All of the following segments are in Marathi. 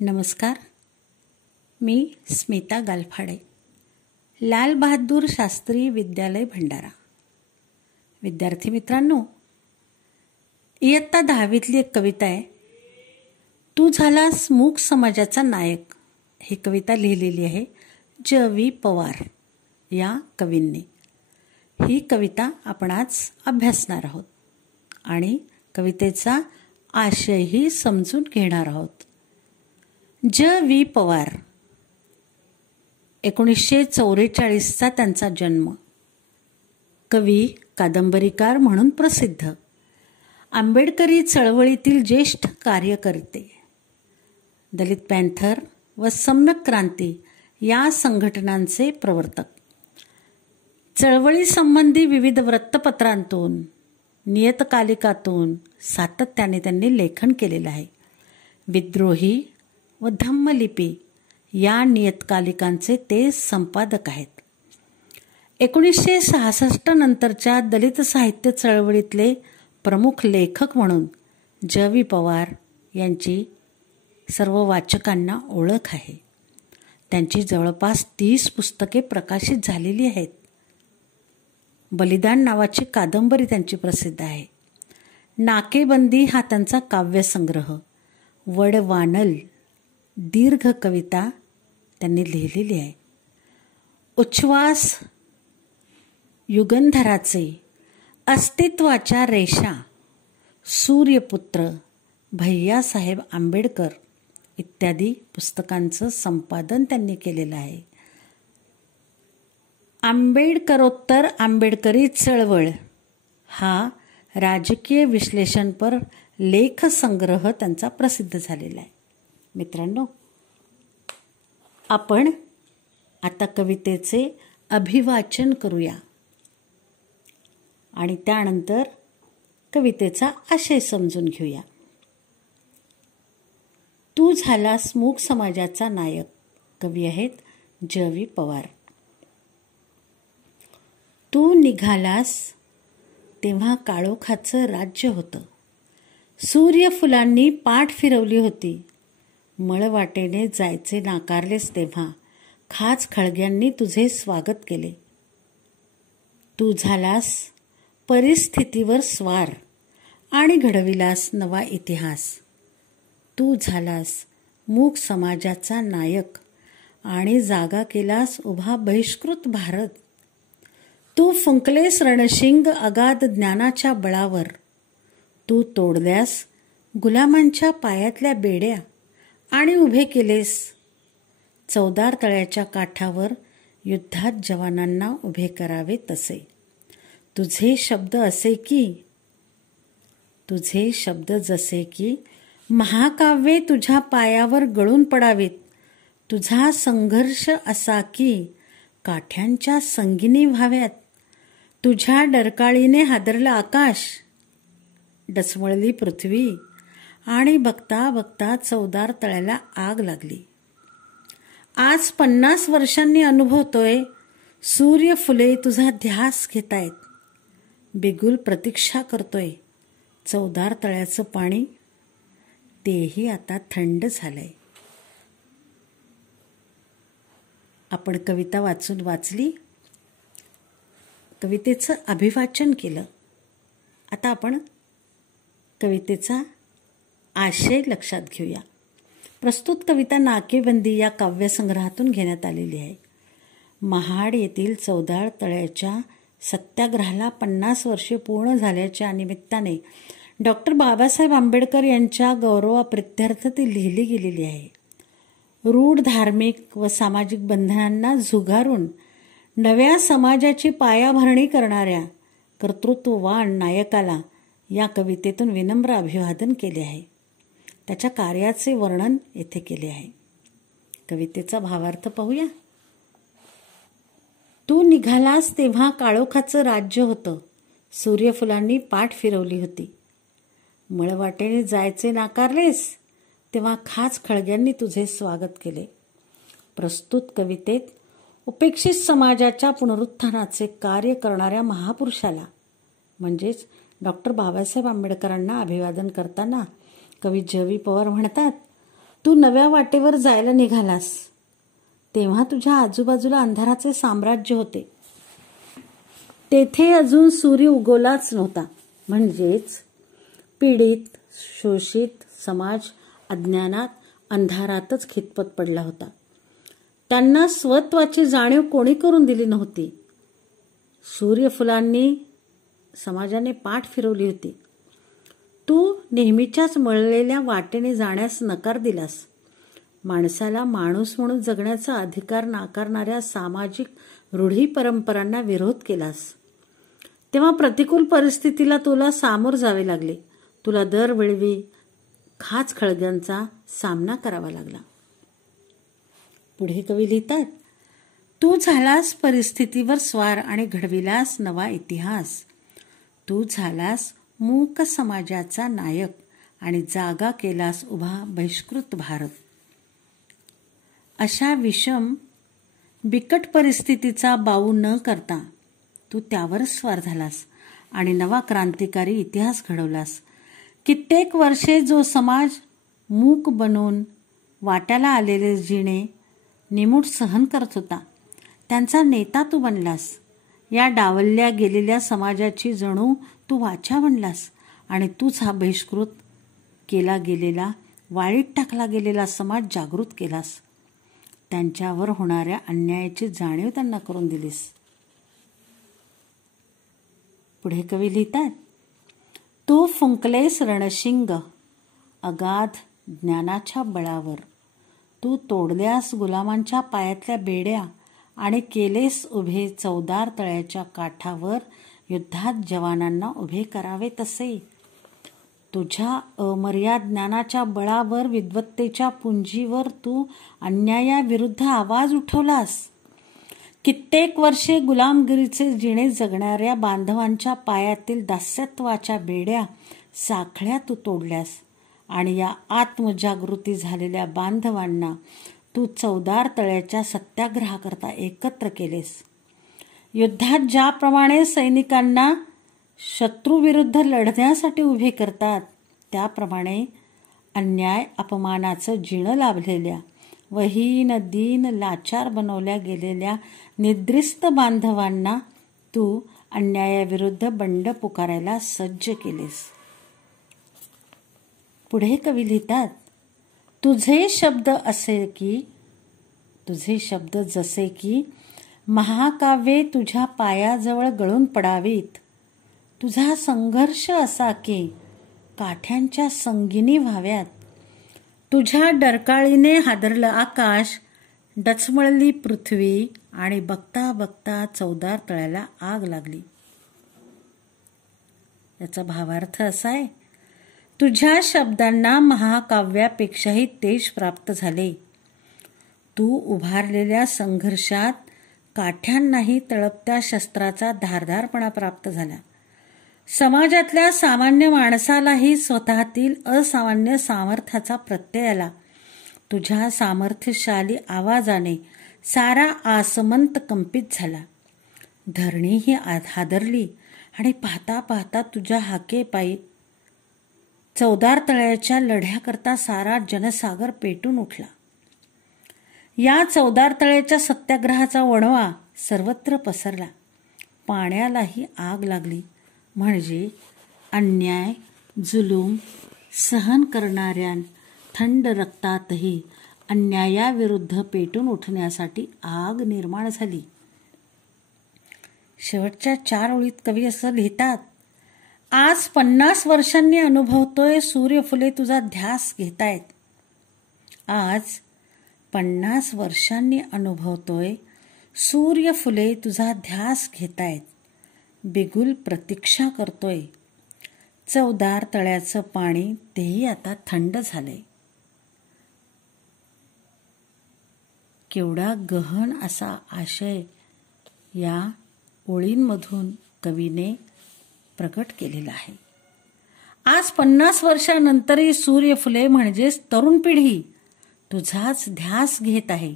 नमस्कार. मी स्मिता गालफाडे, लाल बहादूर शास्त्री विद्यालय भंडारा. विद्यार्थी मित्रांनो, इयत्ता 10वीतली एक कविता आहे. तू झालास मूक समाजाचा नायक. ही कविता लिहिलेली आहे ज.वी. पवार या कवींनी. ही कविता आपण आज अभ्यासणार आहोत आणि कवितेचा आशयही समजून घेणार आहोत. ज.वी. पवार, 1944चा त्यांचा जन्म. कवी, कादंबरीकार म्हणून प्रसिद्ध. आंबेडकरी चळवळीतील ज्येष्ठ कार्यकर्ते. दलित पॅन्थर व सम्यक क्रांती या संघटनांचे प्रवर्तक. चळवळीसंबंधी विविध वृत्तपत्रांतून, नियतकालिकातून सातत्याने त्यांनी लेखन केलेलं आहे. विद्रोही व धम्मलिपी या नियतकालिकांचे ते संपादक आहेत. 1966 नंतरच्या दलित साहित्य चळवळीतले प्रमुख लेखक म्हणून ज.वी. पवार यांची सर्व वाचकांना ओळख आहे. त्यांची जवळपास 30 पुस्तके प्रकाशित झालेली आहेत. बलिदान नावाची कादंबरी त्यांची प्रसिद्ध आहे. नाकेबंदी हा त्यांचा काव्यसंग्रह. वडवानल दीर्घ कविता त्यांनी लिहिलेली आहे. उच्छ्वास युगंधराचे, अस्तित्वाच्या रेषा, सूर्यपुत्र, भैयासाहेब आंबेडकर इत्यादी पुस्तकांचं संपादन त्यांनी केलेलं आहे. आंबेडकरोत्तर आंबेडकरी चळवळ हा राजकीय विश्लेषणपर लेखसंग्रह त्यांचा प्रसिद्ध झालेला आहे. मित्रांनो, आपण आता कवितेचे अभिवाचन करूया आणि त्यानंतर कवितेचा आशय समजून घेऊया. तू झालास मूक समाजाचा नायक. कवी आहेत ज.वी. पवार. तू निघालास तेव्हा काळोखाचं राज्य होतं. सूर्यफुलांनी पाठ फिरवली होती. मळवाटेने जायचे नाकारलेस तेव्हा खाच खळग्यांनी तुझे स्वागत केले. तू झालास परिस्थितीवर स्वार आणि घडविलास नवा इतिहास. तू झालास मूक समाजाचा नायक आणि जागा केलास उभा बहिष्कृत भारत. तू फुंकलेस रणशिंग अगाध ज्ञानाच्या बळावर. तू तोडल्यास गुलामांच्या पायातल्या बेड्या आणि उभे केलेस चवदार तळ्याच्या काठावर युद्धात जवानांना उभे करावे तसे. तुझे शब्द जसे की महाकाव्ये तुझ्या पायावर गळून पडावीत. तुझा संघर्ष असा की काठ्यांच्या संगिनी व्हाव्यात. तुझ्या डरकाळीने हादरलं आकाश, डचमळली पृथ्वी आणि बघता बघता चवदार तळ्याला आग लागली. आज 50 वर्षांनी अनुभवतोय सूर्यफुले तुझा ध्यास घेतायत. बिगुल प्रतीक्षा करतोय. चवदार तळ्याचं पाणी तेही आता थंड झालंय. आपण कविता वाचली, कवितेचं अभिवाचन केलं. आता आपण कवितेचा आशय लक्षात घेऊया. प्रस्तुत कविता नाकेबंदी या काव्यसंग्रहातून घेण्यात आलेली आहे. महाड येथील चवदार तळ्याच्या सत्याग्रहाला 50 वर्षे पूर्ण झाल्याच्या निमित्ताने डॉक्टर बाबासाहेब आंबेडकर यांच्या गौरवाप्रित्यर्थ ती लिहिली गेलेली आहे. रूढ धार्मिक व सामाजिक बंधनांना झुगारून नव्या समाजाची पायाभरणी करणाऱ्या कर्तृत्ववान नायकाला या कवितेतून विनम्र अभिवादन केले आहे. त्याच्या कार्याचे वर्णन येथे केले आहे. कवितेचा भावार्थ पाहूया. तू निघालास तेव्हा काळोखाचं राज्य होतं. सूर्यफुलांनी पाठ फिरवली होती. मळवाटेने जायचे नाकारलेस तेव्हा खाच खळग्यांनी तुझे स्वागत केले. प्रस्तुत कवितेत उपेक्षित समाजाच्या पुनरुत्थानाचे कार्य करणाऱ्या महापुरुषाला म्हणजेच डॉक्टर बाबासाहेब आंबेडकरांना अभिवादन करताना कवी ज.वी. पवार म्हणतात, तू नव्या वाटेवर जायला निघालास तेव्हा तुझ्या आजूबाजूला अंधाराचे साम्राज्य होते. तेथे अजून सूर्य उगवलाच नव्हता. म्हणजेच पीडित शोषित समाज अज्ञानात अंधारातच खितपत पडला होता. त्यांना स्वत्वाची जाणीव कोणी करून दिली नव्हती. सूर्यफुलांनी समाजाने पाठ फिरवली होती. तू नेहमीच्याच मळलेल्या वाटेने जाण्यास नकार दिलास. माणसाला माणूस म्हणून जगण्याचा अधिकार नाकारणाऱ्या सामाजिक रूढी परंपरांना विरोध केलास. तेव्हा प्रतिकूल परिस्थितीला तुला सामोर जावे लागले. तुला दरवेळी खाच खळग्यांचा सामना करावा लागला. पुढे कवी लिहितात, तू झालास परिस्थितीवर स्वार आणि घडविलास नवा इतिहास. तू झालास मूक समाजाचा नायक आणि जागा केलास उभा बहिष्कृत भारत. अशा विषम बिकट परिस्थितीचा बाऊ न करता तू त्यावरच स्वार झालास आणि नवा क्रांतिकारी इतिहास घडवलास. कित्येक वर्षे जो समाज मूक बनून वाट्याला आलेले जिणे निमूट सहन करत होता, त्यांचा नेता तू बनलास. या डावलल्या गेलेल्या समाजाची जणू तू वाचा बनलास आणि तूच हा बहिष्कृत केला गेलेला, वाळीत टाकला गेलेला समाज जागृत केलास. त्यांच्यावर होणाऱ्या अन्यायाची जाणीव त्यांना करून दिलीस. पुढे कवी लिहितात, तू फुंकलेस रणशिंग अगाध ज्ञानाच्या बळावर. तू तोडल्यास गुलामांच्या पायातल्या बेड्या आणि केलेस उभे चवदार तळ्याच्या काठावर युद्धात जवानांना उभे करावे तसे. तुझ्या अमर्याद ज्ञानाच्या बळावर विद्वत्तेच्या पुंजीवर तू अन्यायाविरुद्ध आवाज उठवलास. कित्येक वर्षे गुलामगिरीचे जिणे जगणाऱ्या बांधवांच्या पायातील दास्यत्वाच्या बेड्या साखळ्या तू तोडल्यास आणि या आत्मजागृती झालेल्या बांधवांना तू चवदार तळ्याच्या सत्याग्रहाकरता एकत्र केलेस. युद्धात ज्याप्रमाणे सैनिकांना शत्रूविरुद्ध लढण्यासाठी उभे करतात, त्याप्रमाणे अन्याय अपमानाचं जिणं लाभलेल्या व हीन दीन लाचार बनवल्या गेलेल्या निद्रिस्त बांधवांना तू अन्यायाविरुद्ध बंड पुकारायला सज्ज केलेस. पुढे कवी लिहितात, तुझे शब्द जसे की महाकाव्ये तुझ्या पायाजवळ गळून पडावीत. तुझा संघर्ष असा की काठ्यांच्या संगिनी व्हाव्यात. तुझ्या डरकाळीने हादरलं आकाश, डचमळली पृथ्वी आणि बघता बघता चवदार तळ्याला आग लागली. याचा भावार्थ असा आहे, तुझ्या शब्दांना महाकाव्यापेक्षाही तेज प्राप्त झाले. तू उभारलेल्या संघर्षात काठ्यांनाही तळपत्या शस्त्राचा धारदारपणा प्राप्त झाला. समाजातल्या सामान्य माणसालाही स्वतःतील असामान्य सामर्थ्याचा प्रत्यय आला. तुझ्या सामर्थ्यशाली आवाजाने सारा आसमंत कंपित झाला. धरणीही हादरली आणि पाहता पाहता तुझ्या हाकेपायी चवदार तळ्याच्या लढ्याकरता सारा जनसागर पेटून उठला. या चवदार तळ्याच्या सत्याग्रहाचा वणवा सर्वत्र पसरला. पाण्यालाही आग लागली. म्हणजे अन्याय जुलूम सहन करणाऱ्या थंड रक्तातही अन्यायाविरुद्ध पेटून उठण्यासाठी आग निर्माण झाली. शेवटच्या 4 ओळीत कवी असं लिहितात, आज 50 वर्षांनी अनुभवतोय सूर्यफुले तुझा ध्यास घेतायत. आज 50 वर्षांनी अनुभवतोय सूर्यफुले तुझा ध्यास घेतायत. बिगुल प्रतीक्षा करतोय. चवदार तळ्याचं पाणी तेही आता थंड झालंय. केवढा गहन असा आशय या ओळींमधून कवीने प्रकट केलेला आहे. आज 50 वर्षानंतरही सूर्यफुले म्हणजेच तरुण पिढी तुझाच ध्यास घेत आहे.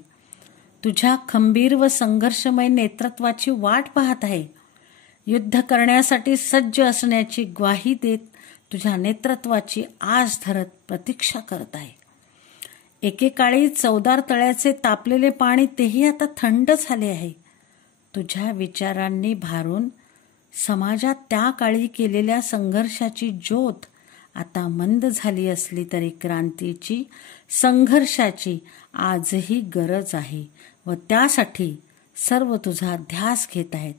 तुझ्या खंबीर व संघर्षमय नेतृत्वाची वाट पाहत आहे. युद्ध करण्यासाठी सज्ज असण्याची ग्वाही देत तुझ्या नेतृत्वाची आस धरत प्रतीक्षा करत आहे. एकेकाळी चवदार तळ्याचे तापलेले पाणी तेही आता थंड झाले आहे. तुझ्या विचारांनी भारून समाजात त्या काळी केलेल्या संघर्षाची ज्योत आता मंद झाली असली तरी क्रांतीची, संघर्षाची आजही गरज आहे व त्यासाठी सर्व तुझा ध्यास घेत आहेत,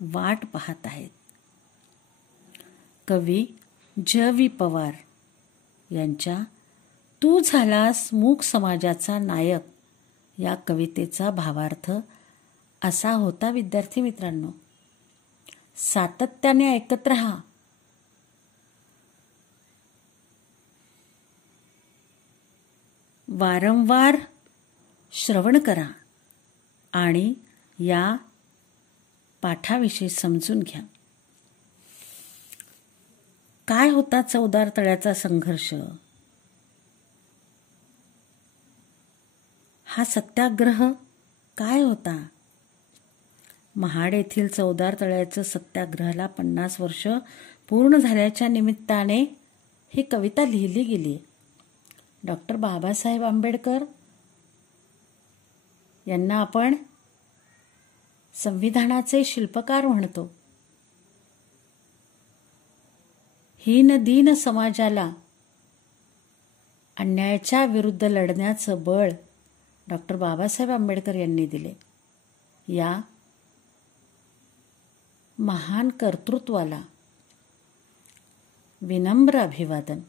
वाट पाहत आहेत. कवी ज.वी. पवार यांच्या तू झालास मूक समाजाचा नायक या कवितेचा भावार्थ असा होता. विद्यार्थी मित्रांनो, सातत्याने ऐकत रहा. वारंवार श्रवण करा आणि या पाठाविषयी समजून घ्या. काय होता चवदार तळ्याचा संघर्ष? हा सत्याग्रह काय होता? महाड येथील चवदार तळ्याचं सत्याग्रहाला 50 वर्ष पूर्ण झाल्याच्या निमित्ताने ही कविता लिहिली गेली. डॉक्टर बाबासाहेब आंबेडकर यांना आपण संविधानाचे शिल्पकार म्हणतो. हीन दीन समाजाला अन्यायाच्या विरुद्ध लढण्याचं बळ डॉक्टर बाबासाहेब आंबेडकर यांनी दिले. या महान कर्तृत्वाला विनम्र अभिवादन.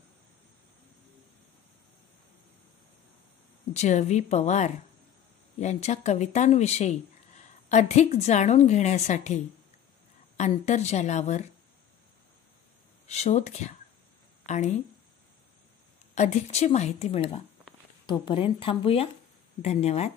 ज.वी. पवार यांच्या कवितांविषयी अधिक जाणून घेण्यासाठी आंतरजालावर शोध घ्या आणि अधिकची माहिती मिळवा. तोपर्यंत थांबूया. धन्यवाद.